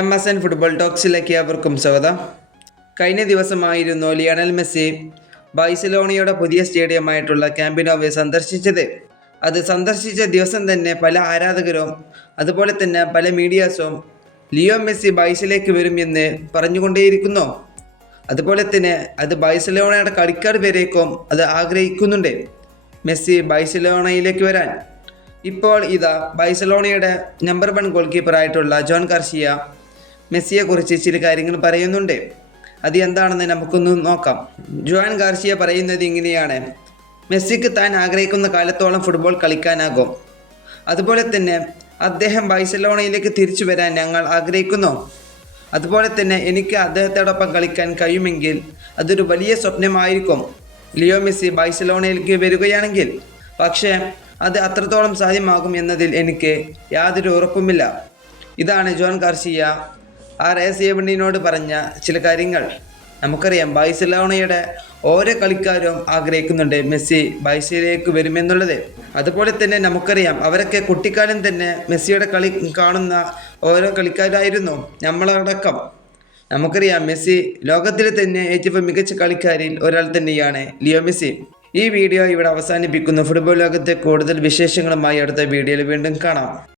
MSN football ടോക്സിലേക്ക് അവർക്കും സ്വാഗതം. കഴിഞ്ഞ ദിവസമായിരുന്നു ലിയണൽ മെസ്സി ബാഴ്സലോണയുടെ പുതിയ സ്റ്റേഡിയമായിട്ടുള്ള ക്യാമ്പ് നൗ സന്ദർശിച്ചത്. അത് സന്ദർശിച്ച ദിവസം തന്നെ പല ആരാധകരും അതുപോലെ തന്നെ പല മീഡിയാസും ലിയോ മെസ്സി ബാഴ്സയിലേക്ക് വരും എന്ന് പറഞ്ഞുകൊണ്ടേയിരിക്കുന്നു. അതുപോലെ തന്നെ അത് ബാഴ്സലോണയുടെ കളിക്കാർ വരേക്കും അത് ആഗ്രഹിക്കുന്നുണ്ട് മെസ്സി ബാഴ്സലോണയിലേക്ക് വരാൻ. ഇപ്പോൾ ഇതാ ബാഴ്സലോണയുടെ നമ്പർ 1 ഗോൾ കീപ്പറായിട്ടുള്ള ജോൺ ഗാർസിയ മെസ്സിയെക്കുറിച്ച് ചില കാര്യങ്ങൾ പറയുന്നുണ്ട്. അത് എന്താണെന്ന് നമുക്കൊന്ന് നോക്കാം. ജോൺ ഗാർസിയ പറയുന്നത് ഇങ്ങനെയാണ്: മെസ്സിക്ക് താൻ ആഗ്രഹിക്കുന്ന കാലത്തോളം ഫുട്ബോൾ കളിക്കാനാകും. അതുപോലെ തന്നെ അദ്ദേഹം ബാഴ്സലോണയിലേക്ക് തിരിച്ചു വരാൻ ഞങ്ങൾ ആഗ്രഹിക്കുന്നു. അതുപോലെ തന്നെ എനിക്ക് അദ്ദേഹത്തോടൊപ്പം കളിക്കാൻ കഴിയുമെങ്കിൽ അതൊരു വലിയ സ്വപ്നമായിരിക്കും ലിയോ മെസ്സി ബാഴ്സലോണയിലേക്ക് വരികയാണെങ്കിൽ. പക്ഷേ അത് അത്രത്തോളം സാധ്യമാകും എന്നതിൽ എനിക്ക് യാതൊരു ഉറപ്പുമില്ല. ഇതാണ് ജോൺ ഗാർസിയ RS7നോട് പറഞ്ഞ ചില കാര്യങ്ങൾ. നമുക്കറിയാം ബാഴ്സലോണയുടെ ഓരോ കളിക്കാരും ആഗ്രഹിക്കുന്നുണ്ട് മെസ്സി ബാഴ്സയിലേക്ക് വരുമെന്നുള്ളത്. അതുപോലെ തന്നെ നമുക്കറിയാം അവരൊക്കെ കുട്ടിക്കാലം തന്നെ മെസ്സിയുടെ കളി കാണുന്ന ഓരോ കളിക്കാരായിരുന്നു, നമ്മളടക്കം. നമുക്കറിയാം മെസ്സി ലോകത്തിലെ തന്നെ ഏറ്റവും മികച്ച കളിക്കാരിൽ ഒരാൾ തന്നെയാണ് ലിയോ മെസ്സി. ഈ വീഡിയോ ഇവിടെ അവസാനിപ്പിക്കുന്നു. ഫുട്ബോൾ ലോകത്തെ കൂടുതൽ വിശേഷങ്ങളുമായി അടുത്ത വീഡിയോയിൽ വീണ്ടും കാണാം.